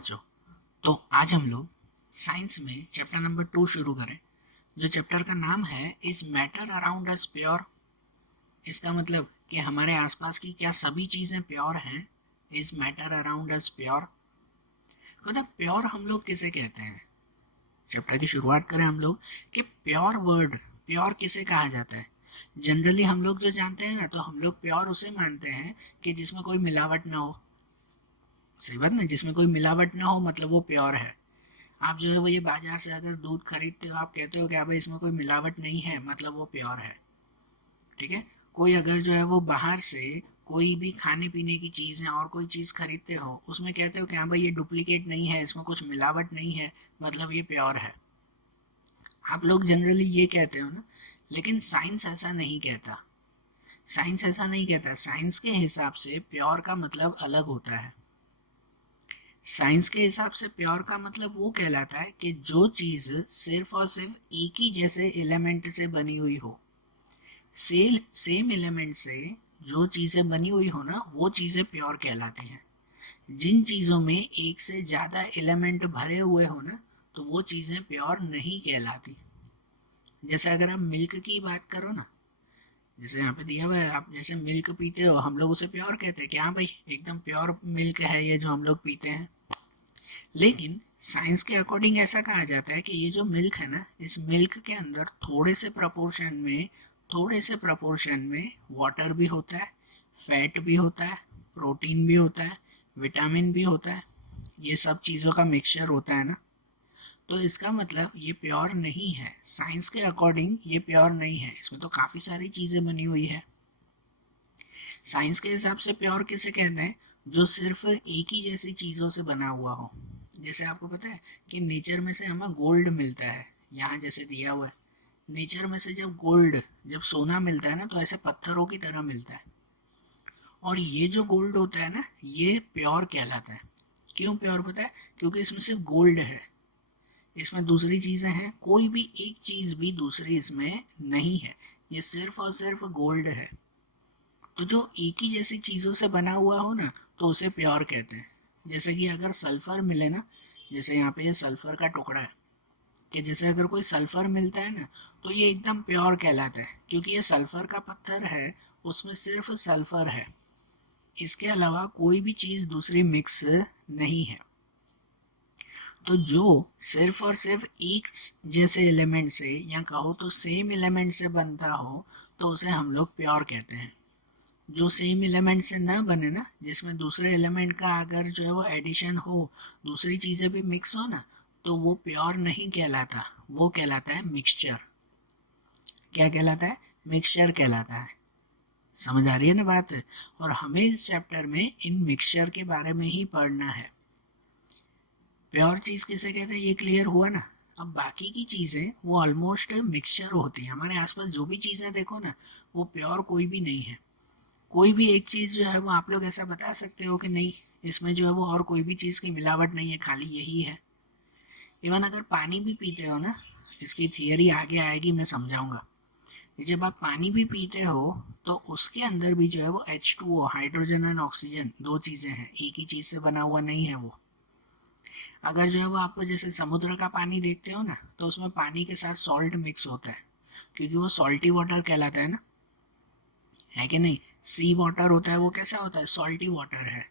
बच्चों, तो आज हम लोग साइंस में चैप्टर नंबर 2 शुरू करें। जो चैप्टर का नाम है is matter around us pure. इसका मतलब कि हमारे आसपास की क्या सभी चीज़ें प्योर हैं। Is matter around us pure. मतलब प्योर हम लोग किसे कहते हैं। चैप्टर की शुरुआत करें हम लोग कि प्योर वर्ड, प्योर किसे कहा जाता है। जनरली हम लोग जो जानते हैं ना, तो हम लोग प्योर उसे मानते हैं कि जिसमें कोई मिलावट ना हो। सही बात ना, जिसमें कोई मिलावट ना हो मतलब वो प्योर है। आप जो है वो ये बाजार से अगर दूध खरीदते हो, आप कहते हो कि भाई इसमें कोई मिलावट नहीं है, मतलब वो प्योर है। ठीक है। कोई अगर जो है वो बाहर से कोई भी खाने पीने की चीज़ है और कोई चीज़ खरीदते हो, उसमें कहते हो कि हाँ भाई ये डुप्लीकेट नहीं है, इसमें कुछ मिलावट नहीं है, मतलब ये प्योर है। आप लोग जनरली ये कहते हो ना, लेकिन साइंस ऐसा नहीं कहता। साइंस ऐसा नहीं कहता। साइंस के हिसाब से प्योर का मतलब अलग होता है। साइंस के हिसाब से प्योर का मतलब वो कहलाता है कि जो चीज़ सिर्फ और सिर्फ एक ही जैसे एलिमेंट से बनी हुई हो। सेम एलिमेंट से जो चीज़ें बनी हुई हो ना, वो चीज़ें प्योर कहलाती हैं। जिन चीज़ों में एक से ज़्यादा एलिमेंट भरे हुए हो ना, तो वो चीज़ें प्योर नहीं कहलाती। जैसे अगर आप मिल्क की बात करो ना, जैसे यहाँ पे दिया हुआ है, आप जैसे मिल्क पीते हो, हम लोग उसे प्योर कहते हैं कि हाँ भाई एकदम प्योर मिल्क है ये जो हम लोग पीते हैं। लेकिन साइंस के अकॉर्डिंग ऐसा कहा जाता है कि ये जो मिल्क है ना, इस मिल्क के अंदर थोड़े से प्रपोर्शन में वाटर भी होता है, फैट भी होता है, प्रोटीन भी होता है, विटामिन भी होता है। ये सब चीज़ों का मिक्सचर होता है ना। तो इसका मतलब ये प्योर नहीं है। साइंस के अकॉर्डिंग ये प्योर नहीं है, इसमें तो काफ़ी सारी चीज़ें बनी हुई है। साइंस के हिसाब से प्योर किसे कहते हैं, जो सिर्फ एक ही जैसी चीज़ों से बना हुआ हो। जैसे आपको पता है कि नेचर में से हमें गोल्ड मिलता है, यहाँ जैसे दिया हुआ है। नेचर में से जब सोना मिलता है ना, तो ऐसे पत्थरों की तरह मिलता है। और ये जो गोल्ड होता है ना, ये प्योर कहलाता है। क्यों प्योर पता है? क्योंकि इसमें सिर्फ गोल्ड है, इसमें दूसरी चीज़ें हैं, कोई भी एक चीज़ भी दूसरी इसमें नहीं है। ये सिर्फ और सिर्फ गोल्ड है। तो जो एक ही जैसी चीज़ों से बना हुआ हो ना, तो उसे प्योर कहते हैं। जैसे कि अगर सल्फर मिले ना, जैसे यहाँ पे ये सल्फर का टुकड़ा है, कि जैसे अगर कोई सल्फर मिलता है ना, तो ये एकदम प्योर कहलाता है, क्योंकि ये सल्फर का पत्थर है, उसमें सिर्फ सल्फर है, इसके अलावा कोई भी चीज़ दूसरी मिक्स नहीं है। तो जो सिर्फ और सिर्फ एक जैसे एलिमेंट से, या कहो तो सेम एलिमेंट से बनता हो, तो उसे हम लोग प्योर कहते हैं। जो सेम एलिमेंट से ना बने ना, जिसमें दूसरे एलिमेंट का अगर जो है वो एडिशन हो, दूसरी चीज़ें भी मिक्स हो ना, तो वो प्योर नहीं कहलाता, वो कहलाता है मिक्सचर। क्या कहलाता है? मिक्सचर कहलाता है। समझ आ रही है ना बात? और हमें इस चैप्टर में इन मिक्सचर के बारे में ही पढ़ना है। प्योर चीज़ किसे कहते हैं ये क्लियर हुआ ना। अब बाकी की चीज़ें वो ऑलमोस्ट मिक्सचर होती हैं। हमारे आसपास जो भी चीज़ें देखो ना, वो प्योर कोई भी नहीं है। कोई भी एक चीज़ जो है वो आप लोग ऐसा बता सकते हो कि नहीं, इसमें जो है वो और कोई भी चीज़ की मिलावट नहीं है, खाली यही है। इवन अगर पानी भी पीते हो ना, इसकी थियरी आगे आएगी, मैं समझाऊंगा। जब आप पानी भी पीते हो, तो उसके अंदर भी जो है वो H2O, हाइड्रोजन एंड ऑक्सीजन, दो चीज़ें हैं, एक ही चीज़ से बना हुआ नहीं है वो। अगर जो है वो आपको जैसे समुद्र का पानी देखते हो ना, तो उसमें पानी के साथ सॉल्ट मिक्स होता है, क्योंकि वो सॉल्टी वाटर कहलाता है ना, है कि नहीं? सी वाटर होता है, वो कैसा होता है? सॉल्टी वाटर है,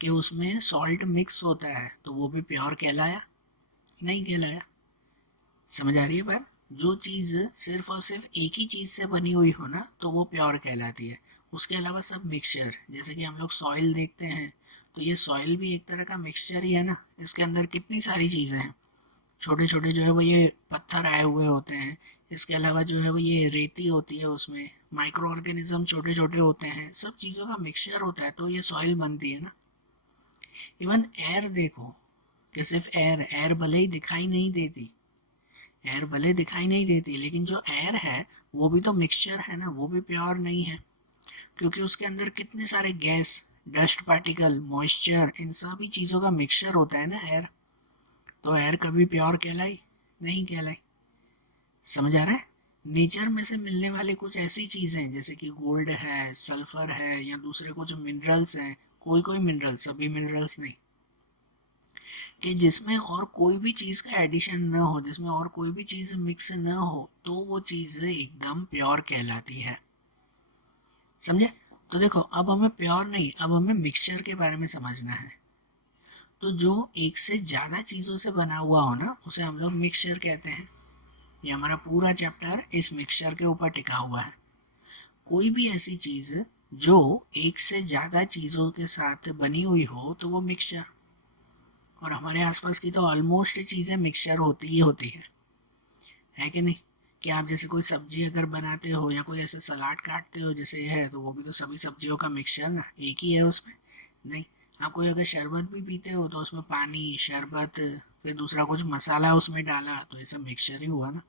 कि उसमें सॉल्ट मिक्स होता है, तो वो भी प्योर कहलाया? नहीं कहलाया। समझ आ रही है बात? जो चीज़ सिर्फ और सिर्फ एक ही चीज़ से बनी हुई हो ना, तो वो प्योर कहलाती है। उसके अलावा सब मिक्सचर, जैसे कि हम लोग सॉइल देखते हैं, तो ये सॉइल भी एक तरह का मिक्सचर ही है ना। इसके अंदर कितनी सारी चीज़ें हैं, छोटे छोटे जो है वो ये पत्थर आए हुए होते हैं। इसके अलावा जो है वो ये रेती होती है, उसमें माइक्रो ऑर्गेनिज्म छोटे छोटे होते हैं, सब चीज़ों का मिक्सचर होता है, तो ये सॉइल बनती है ना। इवन एयर देखो, कि सिर्फ एयर भले ही दिखाई नहीं देती, एयर भले दिखाई नहीं देती, लेकिन जो एयर है वो भी तो मिक्सचर है ना, वो भी प्योर नहीं है, क्योंकि उसके अंदर कितने सारे गैस, डस्ट पार्टिकल, मॉइस्चर, इन सभी चीज़ों का मिक्सचर होता है ना एयर। तो एयर कभी प्योर कहलाई? नहीं कहलाई। समझ आ रहा है? नेचर में से मिलने वाली कुछ ऐसी चीज़ें, जैसे कि गोल्ड है, सल्फर है, या दूसरे कुछ मिनरल्स हैं, कोई कोई मिनरल, सभी मिनरल्स नहीं, कि जिसमें और कोई भी चीज़ का एडिशन ना हो, जिसमें और कोई भी चीज़ मिक्स ना हो, तो वो चीज़ एकदम प्योर कहलाती है। समझे? तो देखो, अब हमें प्योर नहीं, अब हमें मिक्सचर के बारे में समझना है। तो जो एक से ज़्यादा चीज़ों से बना हुआ हो ना, उसे हम लोग मिक्सचर कहते हैं। ये हमारा पूरा चैप्टर इस मिक्सचर के ऊपर टिका हुआ है। कोई भी ऐसी चीज़ जो एक से ज़्यादा चीज़ों के साथ बनी हुई हो तो वो मिक्सचर। और हमारे आसपास की तो ऑलमोस्ट चीज़ें मिक्सचर होती ही होती है कि नहीं? कि आप जैसे कोई सब्जी अगर बनाते हो या कोई ऐसे सलाद काटते हो जैसे ये है, तो वो भी तो सभी सब्जियों का मिक्सचर ना, एक ही है उसमें? नहीं। आप कोई अगर शरबत भी पीते हो तो उसमें पानी, शरबत, फिर दूसरा कुछ मसाला उसमें डाला, तो ये सब मिक्सचर ही हुआ ना।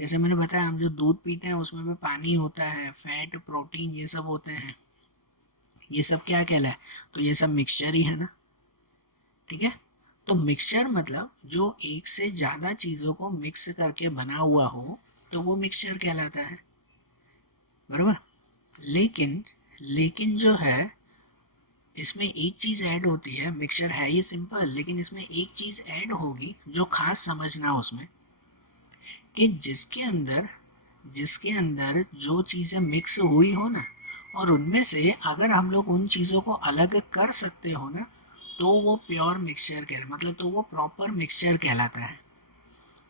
जैसे मैंने बताया, हम जो दूध पीते हैं उसमें भी पानी होता है, फैट, प्रोटीन, ये सब होते हैं। ये सब क्या कहलाए? तो ये सब मिक्सचर ही है ना। ठीक है? तो मिक्सचर मतलब जो एक से ज़्यादा चीज़ों को मिक्स करके बना हुआ हो तो वो मिक्सचर कहलाता है। बराबर? लेकिन लेकिन जो है, इसमें एक चीज़ ऐड होती है। मिक्सचर है ये सिंपल, लेकिन इसमें एक चीज़ ऐड होगी जो खास समझना उसमें, कि जिसके अंदर जो चीज़ें मिक्स हुई हो ना, और उनमें से अगर हम लोग उन चीज़ों को अलग कर सकते हो ना, तो वो प्योर मिक्सचर मतलब तो वो प्रॉपर मिक्सचर कहलाता है।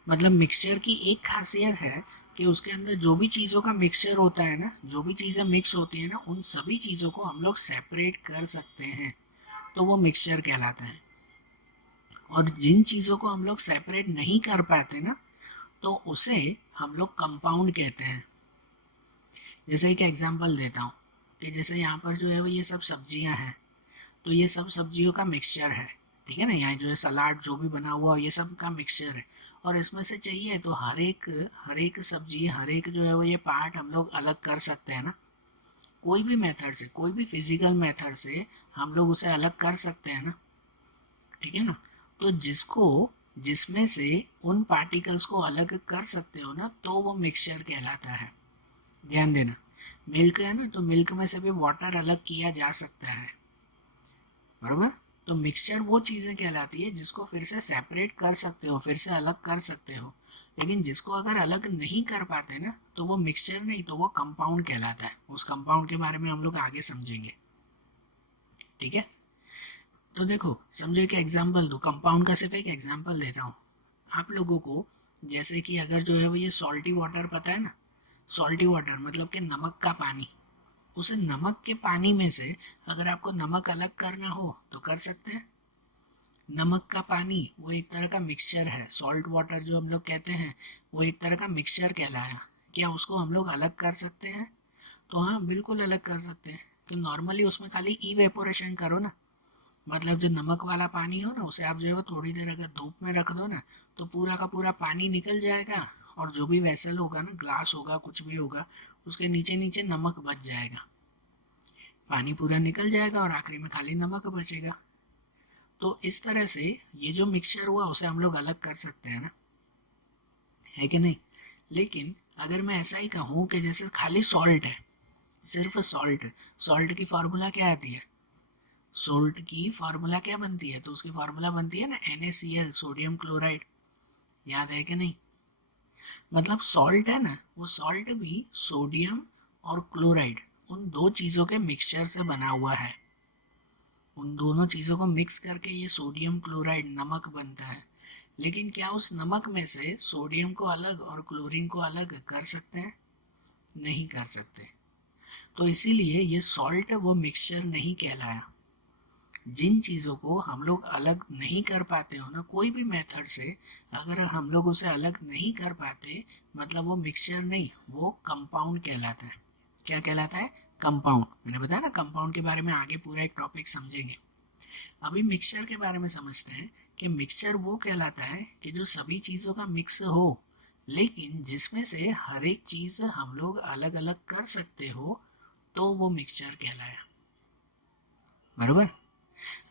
मतलब मिक्सचर की एक खासियत है कि उसके अंदर जो भी चीज़ों का मिक्सचर होता है ना, जो भी चीज़ें मिक्स होती है ना, उन सभी चीज़ों को हम लोग सेपरेट कर सकते हैं, तो वो मिक्सचर कहलाता है। और जिन चीज़ों को हम लोग सेपरेट नहीं कर पाते ना, तो उसे हम लोग कंपाउंड कहते हैं। जैसे एक एग्जांपल देता हूँ कि जैसे यहाँ पर जो है वो ये सब सब्जियाँ हैं, तो ये सब सब्जियों का मिक्सचर है। ठीक है ना? यहाँ जो है सलाद जो भी बना हुआ ये सब का मिक्सचर है। और इसमें से चाहिए तो हर एक सब्जी, हर एक जो है वो ये पार्ट हम लोग अलग कर सकते हैं ना। कोई भी मेथड से, कोई भी फिजिकल मेथड से हम लोग उसे अलग कर सकते हैं ना। ठीक है ना? तो जिसमें से उन पार्टिकल्स को अलग कर सकते हो ना, तो वो मिक्सचर कहलाता है। ध्यान देना, मिल्क है ना, तो मिल्क में से भी वाटर अलग किया जा सकता है। बराबर? तो मिक्सचर वो चीज़ें कहलाती है जिसको फिर से सेपरेट कर सकते हो, फिर से अलग कर सकते हो। लेकिन जिसको अगर अलग नहीं कर पाते ना, तो वो मिक्सचर नहीं, तो वो कंपाउंड कहलाता है। उस कंपाउंड के बारे में हम लोग आगे समझेंगे। ठीक है? तो देखो, समझो एक एग्जांपल दो, कंपाउंड का सिर्फ एक एग्जांपल देता हूँ आप लोगों को। जैसे कि अगर जो है वो ये सॉल्टी वाटर पता है ना, सॉल्टी वाटर मतलब कि नमक का पानी। उस नमक के पानी में से अगर आपको नमक अलग करना हो तो कर सकते हैं। नमक का पानी वो एक तरह का मिक्सचर है। सॉल्ट वाटर जो हम लोग कहते हैं वो एक तरह का मिक्सचर कहलाया। क्या उसको हम लोग अलग कर सकते हैं? तो हाँ, बिल्कुल अलग कर सकते हैं। कि नॉर्मली उसमें खाली इवेपोरेशन करो ना, मतलब जो नमक वाला पानी हो ना, उसे आप जो है वो थोड़ी देर अगर धूप में रख दो ना, तो पूरा का पूरा पानी निकल जाएगा। और जो भी वेसल होगा ना, ग्लास होगा, कुछ भी होगा, उसके नीचे नीचे नमक बच जाएगा। पानी पूरा निकल जाएगा और आखिरी में खाली नमक बचेगा। तो इस तरह से ये जो मिक्सचर हुआ उसे हम लोग अलग कर सकते हैं ना, है कि नहीं? लेकिन अगर मैं ऐसा ही कहूँ कि जैसे खाली सॉल्ट है, सिर्फ सॉल्ट, सॉल्ट की फार्मूला क्या आती है? सोल्ट की फार्मूला क्या बनती है? तो उसकी फार्मूला बनती है ना NaCl, सोडियम क्लोराइड। याद है कि नहीं? मतलब सॉल्ट है ना, वो सॉल्ट भी सोडियम और क्लोराइड, उन दो चीज़ों के मिक्सचर से बना हुआ है। उन दोनों चीज़ों को मिक्स करके ये सोडियम क्लोराइड नमक बनता है। लेकिन क्या उस नमक में से सोडियम को अलग और क्लोरीन को अलग कर सकते हैं? नहीं कर सकते। तो इसीलिए ये सॉल्ट वो मिक्सचर नहीं कहलाया। जिन चीज़ों को हम लोग अलग नहीं कर पाते हो ना, कोई भी मेथड से अगर हम लोग उसे अलग नहीं कर पाते, मतलब वो मिक्सचर नहीं, वो कंपाउंड कहलाता है। क्या कहलाता है? कंपाउंड। मैंने बताया ना, कंपाउंड के बारे में आगे पूरा एक टॉपिक समझेंगे। अभी मिक्सचर के बारे में समझते हैं कि मिक्सचर वो कहलाता है कि जो सभी चीज़ों का मिक्स हो, लेकिन जिसमें से हर एक चीज़ हम लोग अलग अलग कर सकते हो, तो वो मिक्सचर कहलाया। बरोबर?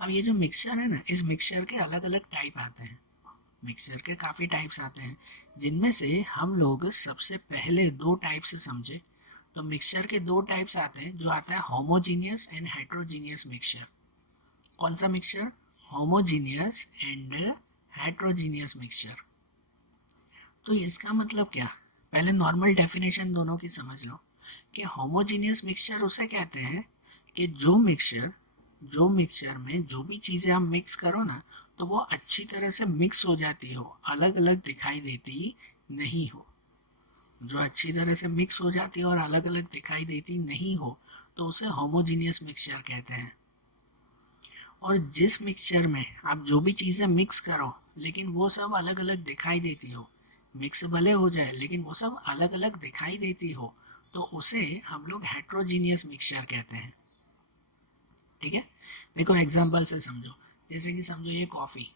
अब ये जो मिक्सचर है ना, इस मिक्सचर के अलग अलग टाइप आते हैं। मिक्सचर के काफ़ी टाइप्स आते हैं, जिनमें से हम लोग सबसे पहले दो टाइप से समझे। तो मिक्सचर के दो टाइप्स आते हैं, जो आता है होमोजीनियस एंड हेट्रोजीनियस मिक्सचर। कौन सा mixture? Homogeneous and heterogeneous mixture. तो इसका मतलब क्या, पहले नॉर्मल डेफिनेशन दोनों की समझ लो कि होमोजीनियस मिक्सचर उसे कहते हैं कि जो मिक्सचर में जो भी चीज़ें हम मिक्स करो ना तो वो अच्छी तरह से मिक्स हो जाती हो, अलग अलग दिखाई देती नहीं हो। जो अच्छी तरह से मिक्स हो जाती है और अलग अलग दिखाई देती नहीं हो तो उसे होमोजीनियस मिक्सचर कहते हैं। और जिस मिक्सचर में आप जो भी चीज़ें मिक्स करो लेकिन वो सब अलग अलग दिखाई देती हो, मिक्स भले हो जाए लेकिन वो सब अलग अलग दिखाई देती हो, तो उसे हम लोग हेट्रोजीनियस मिक्सचर कहते हैं। ठीक है, देखो एग्जांपल से समझो, जैसे कि समझो ये कॉफ़ी।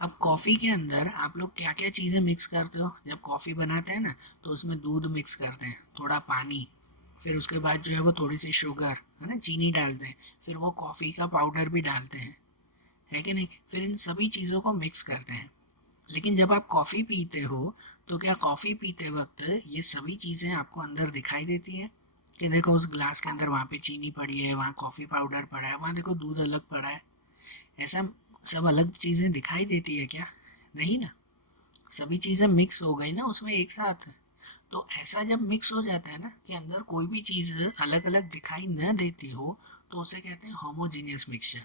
अब कॉफ़ी के अंदर आप लोग क्या क्या चीज़ें मिक्स करते हो, जब कॉफ़ी बनाते हैं ना तो उसमें दूध मिक्स करते हैं, थोड़ा पानी, फिर उसके बाद जो है वो थोड़ी सी शुगर है ना, चीनी डालते हैं, फिर वो कॉफ़ी का पाउडर भी डालते हैं, है कि नहीं। फिर इन सभी चीज़ों को मिक्स करते हैं। लेकिन जब आप कॉफ़ी पीते हो तो क्या कॉफ़ी पीते वक्त ये सभी चीज़ें आपको अंदर दिखाई देती हैं कि देखो उस ग्लास के अंदर वहाँ पे चीनी पड़ी है, वहाँ कॉफ़ी पाउडर पड़ा है, वहाँ देखो दूध अलग पड़ा है, ऐसा सब अलग चीज़ें दिखाई देती है क्या? नहीं ना, सभी चीज़ें मिक्स हो गई ना उसमें एक साथ। तो ऐसा जब मिक्स हो जाता है ना कि अंदर कोई भी चीज़ अलग अलग दिखाई न देती हो तो उसे कहते हैं होमोजीनियस मिक्सचर।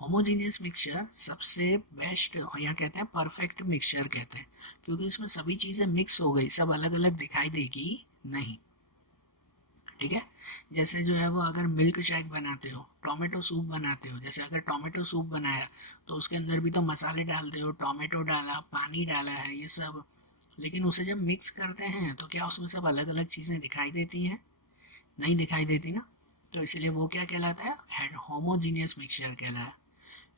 होमोजीनियस मिक्सचर सबसे बेस्ट या कहते हैं परफेक्ट मिक्सचर कहते हैं, क्योंकि इसमें सभी चीज़ें मिक्स हो गई, सब अलग अलग दिखाई देगी नहीं। ठीक है, जैसे जो है वो अगर मिल्क शेक बनाते हो, टोमेटो सूप बनाते हो, जैसे अगर टोमेटो सूप बनाया तो उसके अंदर भी तो मसाले डालते हो, टोमेटो डाला, पानी डाला है, ये सब, लेकिन उसे जब मिक्स करते हैं तो क्या उसमें सब अलग अलग चीज़ें दिखाई देती हैं? नहीं दिखाई देती ना। तो इसलिए वो क्या कहलाता है, होमोजीनियस मिक्सचर कहलाया।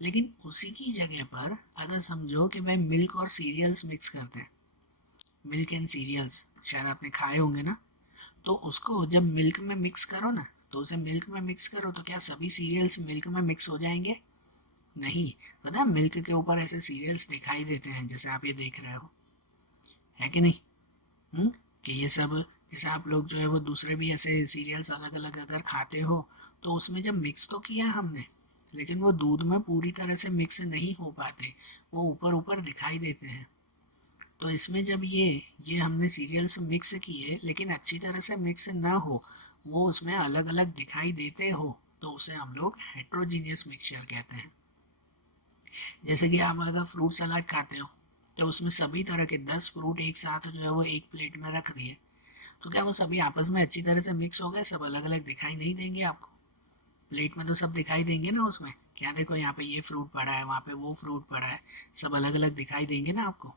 लेकिन उसी की जगह पर अगर समझो कि भाई मिल्क और सीरियल्स मिक्स करते हैं, मिल्क एंड सीरियल्स शायद आपने खाए होंगे ना, तो उसको जब मिल्क में मिक्स करो ना, तो उसे मिल्क में मिक्स करो तो क्या सभी सीरियल्स मिल्क में मिक्स हो जाएंगे? नहीं। पता है मिल्क के ऊपर ऐसे सीरियल्स दिखाई देते हैं जैसे आप ये देख रहे हो, है कि नहीं? कि ये सब, जैसे आप लोग जो है वो दूसरे भी ऐसे सीरियल्स अलग अलग अगर खाते हो तो उसमें जब मिक्स तो किया हमने लेकिन वो दूध में पूरी तरह से मिक्स नहीं हो पाते, वो ऊपर ऊपर दिखाई देते हैं। तो इसमें जब ये हमने सीरियल्स मिक्स किए लेकिन अच्छी तरह से मिक्स ना हो, वो उसमें अलग अलग दिखाई देते हो, तो उसे हम लोग हेट्रोजीनियस मिक्सचर कहते हैं। जैसे कि आप अगर फ्रूट सलाद खाते हो तो उसमें सभी तरह के 10 फ्रूट एक साथ जो है वो एक प्लेट में रख दिए, तो क्या वो सभी आपस में अच्छी तरह से मिक्स हो गए? सब अलग अलग दिखाई नहीं देंगे आपको? प्लेट में तो सब दिखाई देंगे ना उसमें, क्या देखो यहाँ पे ये फ्रूट पड़ा है, वहाँ पे वो फ्रूट पड़ा है, सब अलग अलग दिखाई देंगे ना आपको।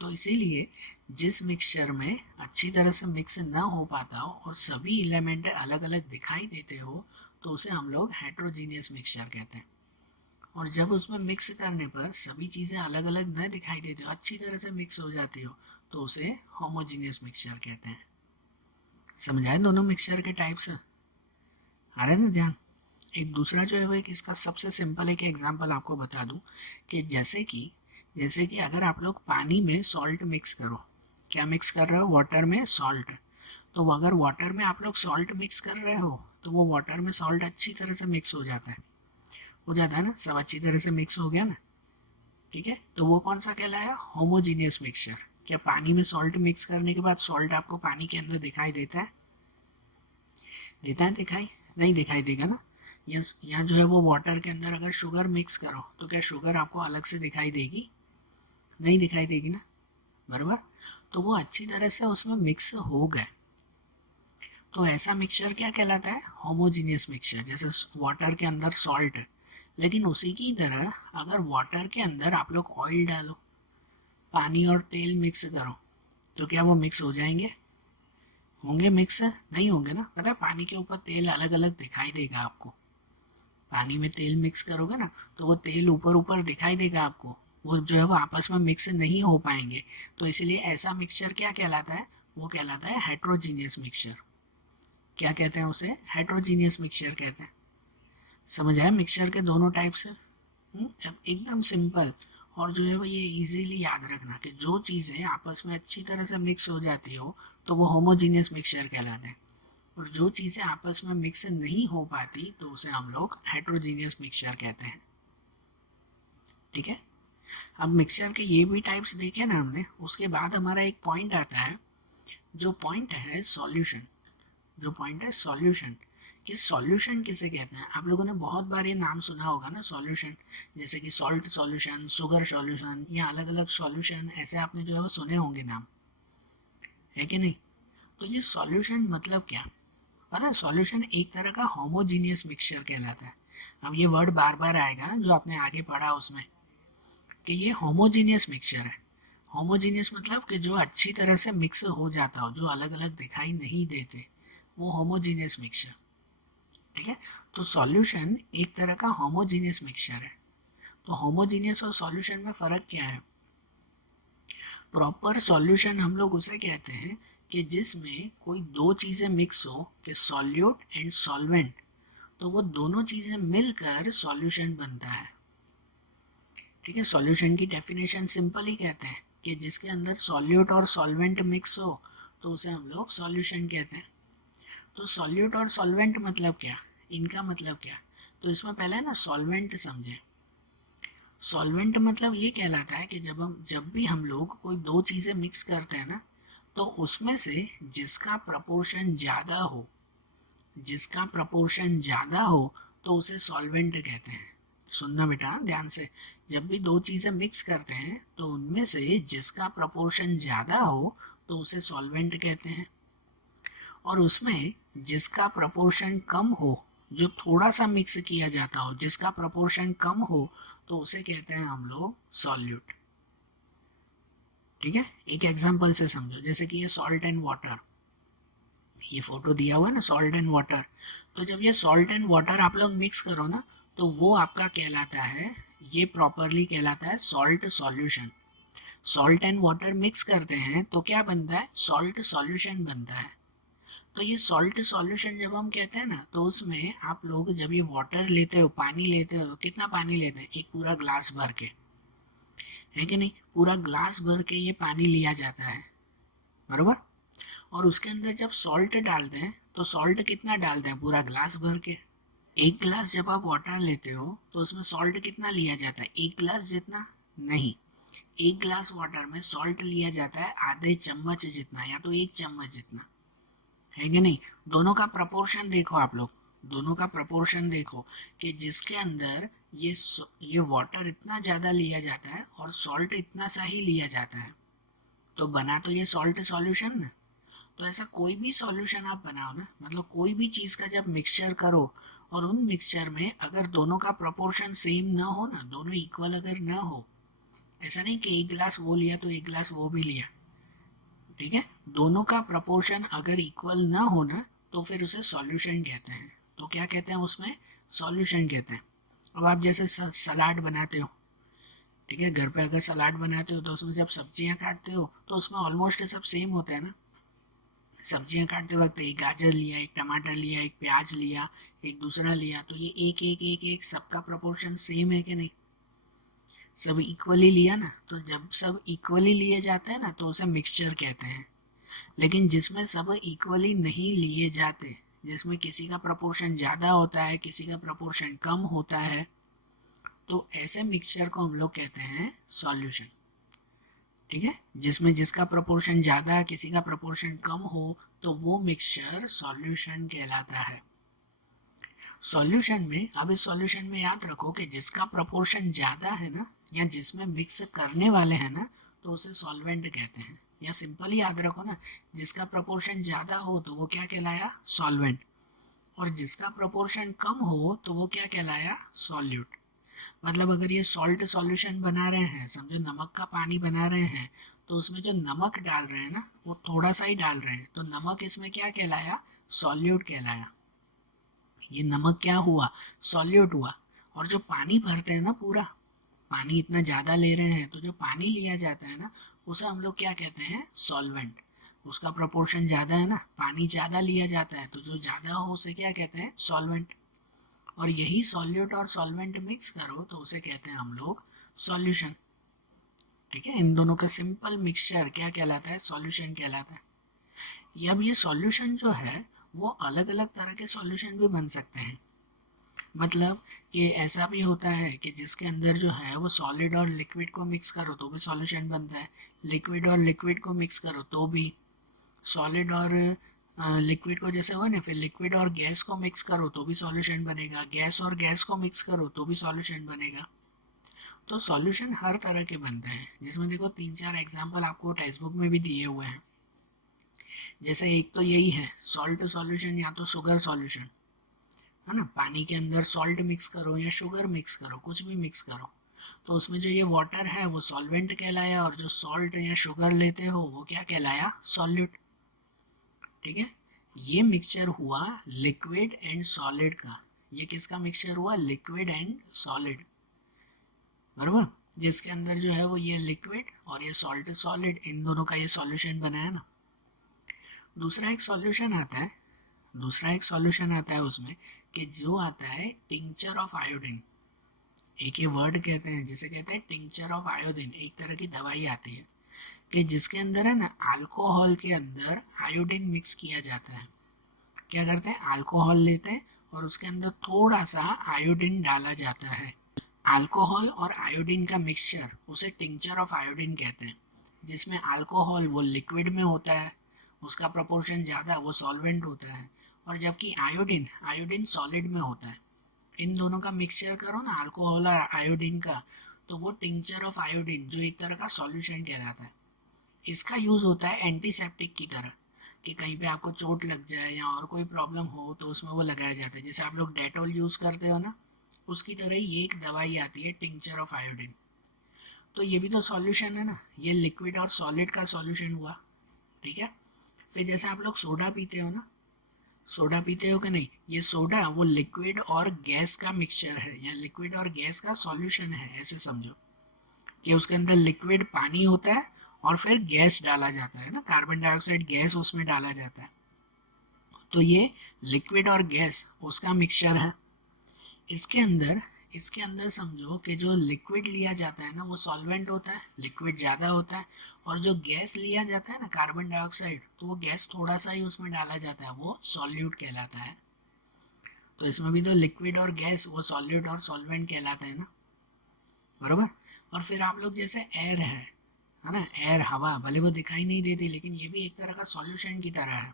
तो इसीलिए जिस मिक्सचर में अच्छी तरह से मिक्स ना हो पाता हो और सभी एलिमेंट अलग अलग दिखाई देते हो तो उसे हम लोग हेट्रोजीनियस मिक्सचर कहते हैं। और जब उसमें मिक्स करने पर सभी चीज़ें अलग अलग न दिखाई देती हो, अच्छी तरह से मिक्स हो जाती हो, तो उसे होमोजीनियस मिक्सचर कहते हैं। समझाए दोनों मिक्सचर के टाइप्स? आ रहे ना ध्यान? एक दूसरा जो है वो एक इसका सबसे सिंपल एक एग्जांपल आपको बता दूं कि जैसे कि अगर आप लोग पानी में सॉल्ट मिक्स करो, क्या मिक्स कर रहे हो? वाटर में सॉल्ट। तो अगर वाटर में आप लोग सॉल्ट मिक्स कर रहे हो तो वो वाटर में सॉल्ट अच्छी तरह से मिक्स हो जाता है ना, सब अच्छी तरह से मिक्स हो गया ना। ठीक है, तो वो कौन सा कहलाया? Homogeneous mixture. क्या पानी में सॉल्ट मिक्स करने के बाद सॉल्ट आपको पानी के अंदर दिखाई देता है? देता है दिखाई? नहीं दिखाई देगा ना। यस, यहाँ जो है वो वाटर के अंदर अगर शुगर मिक्स करो तो क्या शुगर आपको अलग से दिखाई देगी? नहीं दिखाई देगी ना, बराबर। तो वो अच्छी तरह से उसमें मिक्स हो गए, तो ऐसा मिक्सचर क्या कहलाता है? Homogeneous mixture. जैसे वाटर के अंदर सॉल्ट है, लेकिन उसी की तरह अगर वाटर के अंदर आप लोग ऑयल डालो, पानी और तेल मिक्स करो, तो क्या वो मिक्स हो जाएंगे? होंगे मिक्स? नहीं होंगे ना। पता है पानी के ऊपर तेल अलग अलग दिखाई देगा आपको, पानी में तेल मिक्स करोगे ना तो वो तेल ऊपर ऊपर दिखाई देगा आपको, वो जो है वो आपस में मिक्स नहीं हो पाएंगे। तो इसलिए ऐसा मिक्सचर क्या कहलाता है? वो कहलाता है हेट्रोजीनियस मिक्सचर। क्या कहते हैं उसे? हेट्रोजीनियस मिक्सचर कहते हैं। समझ आया मिक्सचर के दोनों टाइप से? एकदम सिंपल। और जो है वो ये इजीली याद रखना कि जो चीज़ें आपस में अच्छी तरह से मिक्स हो जाती हो तो वो होमोजीनियस मिक्सचर कहलाते हैं, और जो चीज़ें आपस में मिक्स नहीं हो पाती तो उसे हम लोग हेट्रोजीनियस मिक्सचर कहते हैं। ठीक है। अब मिक्सचर के ये भी टाइप्स देखे ना हमने, उसके बाद हमारा एक पॉइंट आता है, जो पॉइंट है सॉल्यूशन। जो पॉइंट है सॉल्यूशन, कि सॉल्यूशन किसे कहते हैं। आप लोगों ने बहुत बार ये नाम सुना होगा ना सॉल्यूशन, जैसे कि सॉल्ट सॉल्यूशन, शुगर सॉल्यूशन, या अलग अलग सॉल्यूशन, ऐसे आपने जो है वो सुने होंगे नाम, है कि नहीं। तो ये सॉल्यूशन मतलब क्या पता है, सॉल्यूशन एक तरह का होमोजीनियस मिक्सचर कहलाता है। अब ये वर्ड बार बार आएगा जो आपने आगे पढ़ा उसमें, कि ये होमोजीनियस मिक्सचर है। होमोजीनियस मतलब कि जो अच्छी तरह से मिक्स हो जाता हो, जो अलग अलग दिखाई नहीं देते, वो होमोजीनियस मिक्सचर। ठीक है, तो सॉल्यूशन एक तरह का होमोजीनियस मिक्सचर है। तो होमोजीनियस और सॉल्यूशन में फ़र्क क्या है। प्रॉपर सॉल्यूशन हम लोग उसे कहते हैं कि जिसमें कोई दो चीज़ें मिक्स हो, कि सॉल्यूट एंड सॉल्वेंट, तो वो दोनों चीज़ें मिलकर सॉल्यूशन बनता है। ठीक है, सॉल्यूशन की डेफिनेशन सिंपल ही कहते हैं कि जिसके अंदर सॉल्यूट और सॉल्वेंट मिक्स हो, तो उसे हम लोग सॉल्यूशन कहते हैं। तो सॉल्यूट और सॉल्वेंट मतलब क्या, इनका मतलब क्या। तो इसमें पहले ना सॉल्वेंट समझें। सॉल्वेंट मतलब ये कहलाता है कि जब भी हम लोग कोई दो चीज़ें मिक्स करते हैं ना, तो उसमें से जिसका प्रपोर्शन ज़्यादा हो, जिसका प्रपोर्शन ज़्यादा हो, तो उसे सॉल्वेंट कहते हैं। सुनना बेटा ध्यान से, जब भी दो चीज़ें मिक्स करते हैं तो उनमें से जिसका प्रपोर्शन ज़्यादा हो, तो उसे सॉल्वेंट कहते हैं। और उसमें जिसका प्रपोर्शन कम हो, जो थोड़ा सा मिक्स किया जाता हो, जिसका प्रपोर्शन कम हो, तो उसे कहते हैं हम लोग सॉल्यूट। ठीक है, एक एग्जांपल से समझो, जैसे कि ये सॉल्ट एंड वाटर, ये फोटो दिया हुआ है ना सॉल्ट एंड वाटर। तो जब ये सॉल्ट एंड वाटर आप लोग मिक्स करो ना, तो वो आपका कहलाता है, ये प्रॉपरली कहलाता है salt solution. Salt and water mix करते हैं तो क्या बनता है, सॉल्ट सॉल्यूशन बनता है। तो ये सॉल्ट सॉल्यूशन जब हम कहते हैं ना, तो उसमें आप लोग जब ये वाटर लेते हो, पानी लेते हो, कितना पानी लेते हैं, एक पूरा ग्लास भर के, है कि नहीं, पूरा ग्लास भर के ये पानी लिया जाता है, बरोबर। और उसके अंदर जब सॉल्ट डालते हैं, तो सॉल्ट कितना डालते हैं, पूरा ग्लास भर के। एक ग्लास जब आप वाटर लेते हो तो उसमें सॉल्ट कितना लिया जाता है, एक ग्लास जितना नहीं, एक ग्लास वाटर में सॉल्ट लिया जाता है आधे चम्मच जितना, या तो एक चम्मच जितना, है कि नहीं। दोनों का प्रपोर्शन देखो आप लोग, दोनों का प्रपोर्शन देखो, कि जिसके अंदर ये वाटर इतना ज़्यादा लिया जाता है और सॉल्ट इतना सा ही लिया जाता है, तो बना तो ये सॉल्ट सॉल्यूशन ना। तो ऐसा कोई भी सॉल्यूशन आप बनाओ ना, मतलब कोई भी चीज़ का जब मिक्सचर करो, और उन मिक्सचर में अगर दोनों का प्रपोर्शन सेम ना हो ना, दोनों इक्वल अगर ना हो, ऐसा नहीं कि एक गिलास वो लिया तो एक गिलास वो भी लिया, ठीक है, दोनों का प्रपोर्शन अगर इक्वल ना हो ना, तो फिर उसे सॉल्यूशन कहते हैं। तो क्या कहते हैं उसमें, सॉल्यूशन कहते हैं। अब आप जैसे सलाद बनाते हो, ठीक है, घर पे अगर सलाद बनाते हो तो उसमें जब सब्जियां काटते हो तो उसमें ऑलमोस्ट सब सेम होता है ना। सब्जियां काटते वक्त एक गाजर लिया, एक टमाटर लिया, एक प्याज लिया, एक दूसरा लिया, तो ये एक एक एक एक सबका प्रपोर्शन सेम है कि नहीं, सब इक्वली लिया ना। तो जब सब इक्वली लिए जाते हैं ना, तो उसे मिक्सचर कहते हैं। लेकिन जिसमें सब इक्वली नहीं लिए जाते, जिसमें किसी का प्रपोर्शन ज़्यादा होता है, किसी का प्रपोर्शन कम होता है, तो ऐसे मिक्सचर को हम लोग कहते हैं सॉल्यूशन। ठीक है, जिसमें जिसका प्रपोर्शन ज़्यादा, किसी का प्रपोर्शन कम हो, तो वो मिक्सचर सॉल्यूशन कहलाता है। सॉल्यूशन में, अब इस सॉल्यूशन में याद रखो कि जिसका प्रपोर्शन ज़्यादा है ना, या जिसमें मिक्स करने वाले हैं ना, तो उसे सॉल्वेंट कहते हैं। या सिंपल ही याद रखो ना, जिसका प्रपोर्शन ज़्यादा हो तो वो क्या कहलाया, सॉल्वेंट, और जिसका प्रपोर्शन कम हो तो वो क्या कहलाया, सॉल्यूट। मतलब अगर ये सॉल्ट सॉल्यूशन बना रहे हैं, समझो नमक का पानी बना रहे हैं, तो उसमें जो नमक डाल रहे हैं ना, वो थोड़ा सा ही डाल रहे हैं, तो नमक इसमें क्या कहलाया, सॉल्यूट कहलाया। ये नमक क्या हुआ, सॉल्यूट हुआ। और जो पानी भरते हैं ना, पूरा पानी इतना ज़्यादा ले रहे हैं, तो जो पानी लिया जाता है ना, उसे हम लोग क्या कहते हैं, सॉल्वेंट। उसका प्रोपोर्शन ज़्यादा है ना, पानी ज़्यादा लिया जाता है, तो जो ज़्यादा हो उसे क्या कहते हैं, सॉल्वेंट। और यही सॉल्यूट और सॉल्वेंट मिक्स करो तो उसे कहते हैं हम लोग सॉल्यूशन। ठीक है, इन दोनों का सिंपल मिक्सचर क्या कहलाता है, सॉल्यूशन कहलाता है। अब ये सॉल्यूशन जो है वो अलग अलग तरह के सॉल्यूशन भी बन सकते हैं। मतलब कि ऐसा भी होता है कि जिसके अंदर जो है वो सॉलिड और लिक्विड को मिक्स करो तो भी सॉल्यूशन बनता है, लिक्विड और लिक्विड को मिक्स करो तो भी, सॉलिड और लिक्विड को जैसे हुआ ना, फिर लिक्विड और गैस को मिक्स करो तो भी सॉल्यूशन बनेगा, गैस और गैस को मिक्स करो तो भी सॉल्यूशन बनेगा। तो सॉल्यूशन हर तरह के बनते हैं, जिसमें देखो 3-4 एग्जांपल आपको टेक्स्ट बुक में भी दिए हुए हैं। जैसे एक तो यही है सॉल्ट सॉल्यूशन या तो शुगर सॉल्यूशन, है ना, पानी के अंदर सॉल्ट मिक्स करो या शुगर मिक्स करो, कुछ भी मिक्स करो, तो उसमें जो ये वाटर है वो सॉल्वेंट कहलाया, और जो सॉल्ट या शुगर लेते हो वो क्या कहलाया, सॉल्यूट। ठीक है, ये मिक्सचर हुआ लिक्विड एंड सॉलिड का। ये किसका मिक्सचर हुआ, लिक्विड एंड सॉलिड, बराबर, जिसके अंदर जो है वो ये लिक्विड और ये सॉल्ट सॉलिड, इन दोनों का ये सॉल्यूशन बना है ना। दूसरा एक सॉल्यूशन आता है, उसमें कि जो आता है टिंचर ऑफ आयोडीन। एक ये वर्ड कहते हैं जिसे कहते हैं टिंचर ऑफ आयोडीन, एक तरह की दवाई आती है कि जिसके अंदर है ना अल्कोहल के अंदर आयोडीन मिक्स किया जाता है। क्या करते हैं, अल्कोहल लेते हैं और उसके अंदर थोड़ा सा आयोडीन डाला जाता है। अल्कोहल और आयोडीन का मिक्सचर उसे टिंचर ऑफ आयोडीन कहते हैं, जिसमें अल्कोहल वो लिक्विड में होता है, उसका प्रोपोर्शन ज़्यादा, वो सॉल्वेंट होता है, और जबकि आयोडीन आयोडीन सॉलिड में होता है। इन दोनों का मिक्सचर करो ना, अल्कोहल और आयोडीन का, तो वो टिंचर ऑफ आयोडीन, जो एक तरह का सॉल्यूशन कहलाता है। इसका यूज़ होता है एंटीसेप्टिक की तरह, कि कहीं पे आपको चोट लग जाए या और कोई प्रॉब्लम हो तो उसमें वो लगाया जाता है, जैसे आप लोग डेटॉल यूज़ करते हो ना, उसकी तरह ही ये एक दवाई आती है टिंचर ऑफ आयोडीन। तो ये भी तो सॉल्यूशन है ना, ये लिक्विड और सॉलिड का सॉल्यूशन हुआ। ठीक है, फिर जैसे आप लोग सोडा पीते हो ना, सोडा पीते हो कि नहीं, ये सोडा वो लिक्विड और गैस का मिक्सचर है या लिक्विड और गैस का सॉल्यूशन है, ऐसे समझो कि उसके अंदर लिक्विड पानी होता है और फिर गैस डाला जाता है ना, कार्बन डाइऑक्साइड गैस उसमें डाला जाता है, तो ये लिक्विड और गैस उसका मिक्सचर है। इसके अंदर समझो कि जो लिक्विड लिया जाता है ना वो सॉल्वेंट होता है, लिक्विड ज़्यादा होता है, और जो गैस लिया जाता है ना कार्बन डाइऑक्साइड, तो वो गैस थोड़ा सा ही उसमें डाला जाता है, वो सॉल्यूट कहलाता है। तो इसमें भी तो लिक्विड और गैस वो सॉल्यूट और सॉल्वेंट कहलाते हैं ना, बराबर। और फिर आप लोग जैसे एयर है ना, एयर हवा, भले वो दिखाई नहीं देती लेकिन ये भी एक तरह का सॉल्यूशन की तरह है,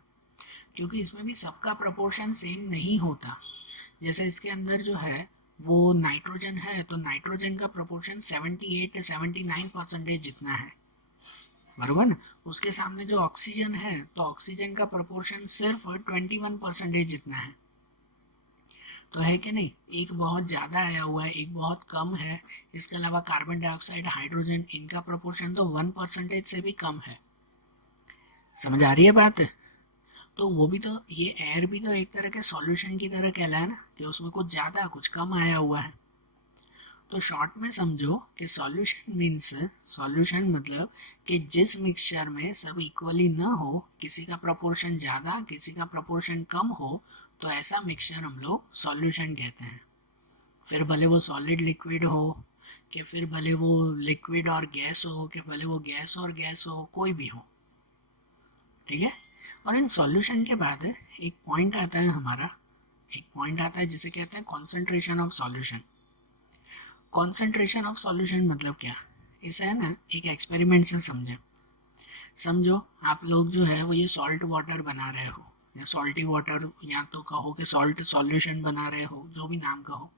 क्योंकि इसमें भी सबका प्रोपोर्शन सेम नहीं होता। जैसे इसके अंदर जो है वो नाइट्रोजन है, तो नाइट्रोजन का प्रोपोर्शन 78-79% जितना है, बराबर ना। उसके सामने जो ऑक्सीजन है, तो ऑक्सीजन का प्रोपोर्शन सिर्फ 21% जितना है, तो है कि नहीं, एक बहुत ज़्यादा आया हुआ है, एक बहुत कम है। इसके अलावा कार्बन डाइऑक्साइड, हाइड्रोजन, इनका प्रोपोर्शन तो 1% से भी कम है। समझ आ रही है बात, तो वो भी तो, ये एयर भी तो एक तरह के सॉल्यूशन की तरह कहला है ना, कि उसमें कुछ ज़्यादा कुछ कम आया हुआ है। तो शॉर्ट में समझो कि सॉल्यूशन मीन्स, सॉल्यूशन मतलब कि जिस मिक्सचर में सब इक्वली ना हो, किसी का प्रोपोर्शन ज़्यादा किसी का प्रोपोर्शन कम हो, तो ऐसा मिक्सचर हम लोग सॉल्यूशन कहते हैं। फिर भले वो सॉलिड लिक्विड हो, कि फिर भले वो लिक्विड और गैस हो, कि भले वो गैस और गैस हो, कोई भी हो। ठीक है, और इन सॉल्यूशन के बाद एक पॉइंट आता है हमारा, एक पॉइंट आता है जिसे कहते हैं concentration of solution. Concentration of solution मतलब क्या, इसे है ना एक एक्सपेरिमेंट से समझो आप लोग जो है वो ये सॉल्ट वाटर बना रहे हो, या सॉल्टी वाटर, या तो कहो कि सॉल्ट सॉल्यूशन बना रहे हो, जो भी नाम कहो।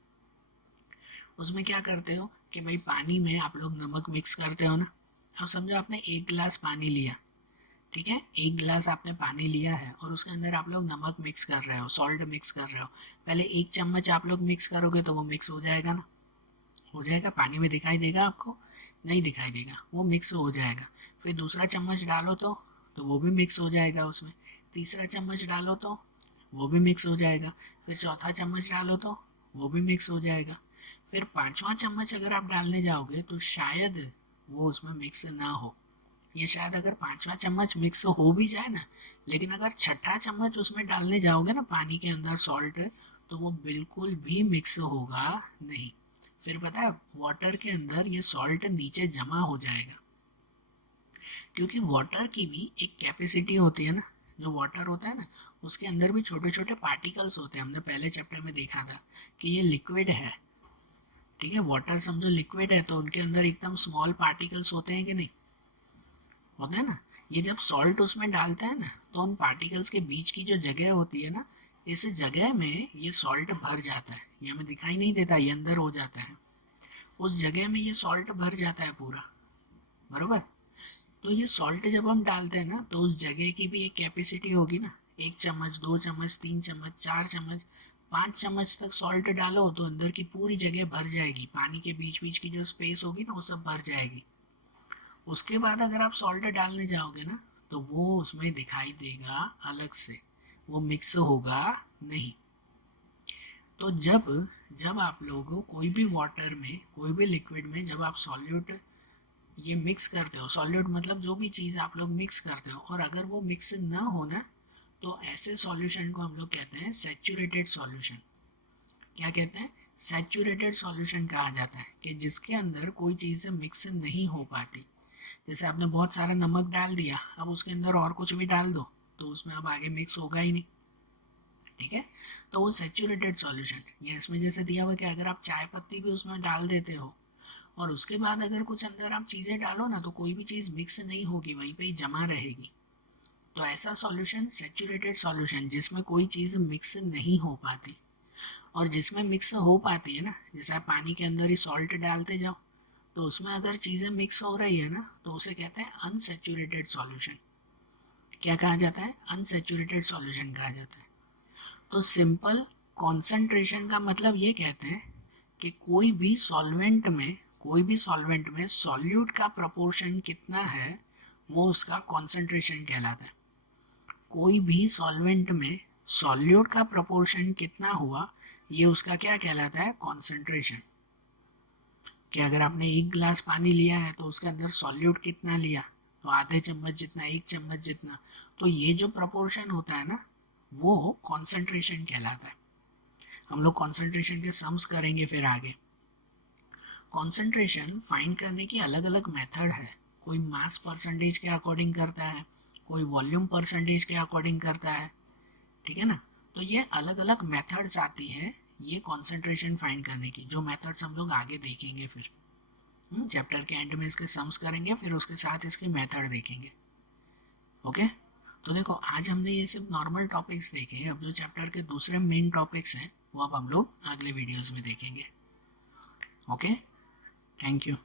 उसमें क्या करते हो कि भाई पानी में आप लोग नमक मिक्स करते हो ना। अब समझो आपने 1 गिलास पानी लिया, ठीक है, 1 गिलास आपने पानी लिया है और उसके अंदर आप लोग नमक मिक्स कर रहे हो, सॉल्ट मिक्स कर रहे हो। पहले 1 चम्मच आप लोग मिक्स करोगे तो वो मिक्स हो जाएगा ना, हो जाएगा, पानी में दिखाई देगा आपको, नहीं दिखाई देगा, वो मिक्स हो जाएगा। फिर दूसरा चम्मच डालो तो वो भी मिक्स हो जाएगा उसमें। तीसरा चम्मच डालो तो वो भी मिक्स हो जाएगा। फिर चौथा चम्मच डालो तो वो भी मिक्स हो जाएगा। फिर पांचवा चम्मच अगर आप डालने जाओगे तो शायद वो उसमें मिक्स ना हो, ये शायद अगर पांचवा चम्मच मिक्स हो भी जाए ना, लेकिन अगर छठा चम्मच उसमें डालने जाओगे ना पानी के अंदर सॉल्ट, तो वो बिल्कुल भी मिक्स होगा नहीं। फिर पता है वाटर के अंदर ये सॉल्ट नीचे जमा हो जाएगा, क्योंकि वाटर की भी एक कैपेसिटी होती है ना, जो वाटर होता है ना उसके अंदर भी छोटे छोटे पार्टिकल्स होते हैं। हमने पहले चैप्टर में देखा था कि ये लिक्विड है, ठीक है, वाटर समझो लिक्विड है, तो उनके अंदर एकदम स्मॉल पार्टिकल्स होते हैं कि नहीं, होते हैं ना। ये जब सॉल्ट उसमें डालते हैं ना, तो उन पार्टिकल्स के बीच की जो जगह होती है ना, इस जगह में ये सॉल्ट भर जाता है, ये हमें दिखाई नहीं देता, ये अंदर हो जाता है, उस जगह में ये सॉल्ट भर जाता है पूरा, बरोबर। तो ये सॉल्ट जब हम डालते हैं ना, तो उस जगह की भी एक कैपेसिटी होगी ना, 1 चम्मच 2 चम्मच 3 चम्मच 4 चम्मच 5 चम्मच तक सॉल्ट डालो तो अंदर की पूरी जगह भर जाएगी, पानी के बीच बीच की जो स्पेस होगी ना वो सब भर जाएगी। उसके बाद अगर आप सॉल्ट डालने जाओगे ना, तो वो उसमें दिखाई देगा अलग से, वो मिक्स होगा नहीं। तो जब जब आप लोगों कोई भी वाटर में, कोई भी लिक्विड में जब आप सॉल्यूट ये मिक्स करते हो, सॉल्यूट मतलब जो भी चीज़ आप लोग मिक्स करते हो, और अगर वो मिक्स ना होना, तो ऐसे सॉल्यूशन को हम लोग कहते हैं सैचुरेटेड सॉल्यूशन। क्या कहते हैं? सैचुरेटेड सॉल्यूशन कहा जाता है कि जिसके अंदर कोई चीज़ मिक्स नहीं हो पाती। जैसे आपने बहुत सारा नमक डाल दिया, अब उसके अंदर और कुछ भी डाल दो तो उसमें अब आगे मिक्स होगा ही नहीं, ठीक है। तो वो सैचुरेटेड सॉल्यूशन, या इसमें जैसे दिया हुआ कि अगर आप चाय पत्ती भी उसमें डाल देते हो और उसके बाद अगर कुछ अंदर आप चीज़ें डालो ना, तो कोई भी चीज़ मिक्स नहीं होगी, वहीं पे ही जमा रहेगी। तो ऐसा सॉल्यूशन सैचुरेटेड सॉल्यूशन, जिसमें कोई चीज़ मिक्स नहीं हो पाती। और जिसमें मिक्स हो पाती है ना, जैसे आप पानी के अंदर ही सॉल्ट डालते जाओ, तो उसमें अगर चीज़ें मिक्स हो रही है ना, तो उसे कहते हैं अनसैचुरेटेड सॉल्यूशन। क्या कहा जाता है? अनसैचुरेटेड सॉल्यूशन कहा जाता है। तो सिंपल कॉन्सेंट्रेशन का मतलब ये कहते हैं कि कोई भी सॉल्वेंट में सॉल्यूट का प्रपोर्शन कितना है, वो उसका कॉन्सेंट्रेशन कहलाता है। कोई भी सॉल्वेंट में सॉल्यूट का प्रपोर्शन कितना हुआ, ये उसका क्या कहलाता है? कॉन्सेंट्रेशन। कि अगर आपने 1 गिलास पानी लिया है तो उसके अंदर सॉल्यूट कितना लिया, तो आधे चम्मच जितना, 1 चम्मच जितना, तो ये जो प्रपोर्शन होता है ना, वो कॉन्सेंट्रेशन कहलाता है। हम लोग कॉन्सेंट्रेशन के सम्स करेंगे फिर आगे। कॉन्सेंट्रेशन फाइंड करने की अलग अलग मेथड है। कोई मास परसेंटेज के अकॉर्डिंग करता है, कोई वॉल्यूम परसेंटेज के अकॉर्डिंग करता है, ठीक है ना। तो ये अलग अलग मेथड्स आती है ये कॉन्सेंट्रेशन फाइंड करने की, जो मेथड्स हम लोग आगे देखेंगे फिर चैप्टर के एंड में इसके सम्स करेंगे, फिर उसके साथ इसकी मेथड देखेंगे। ओके, तो देखो आज हमने ये सिर्फ नॉर्मल टॉपिक्स देखे हैं, अब जो चैप्टर के दूसरे मेन टॉपिक्स हैं वो अब हम लोग अगले वीडियोस में देखेंगे। Okay, thank you.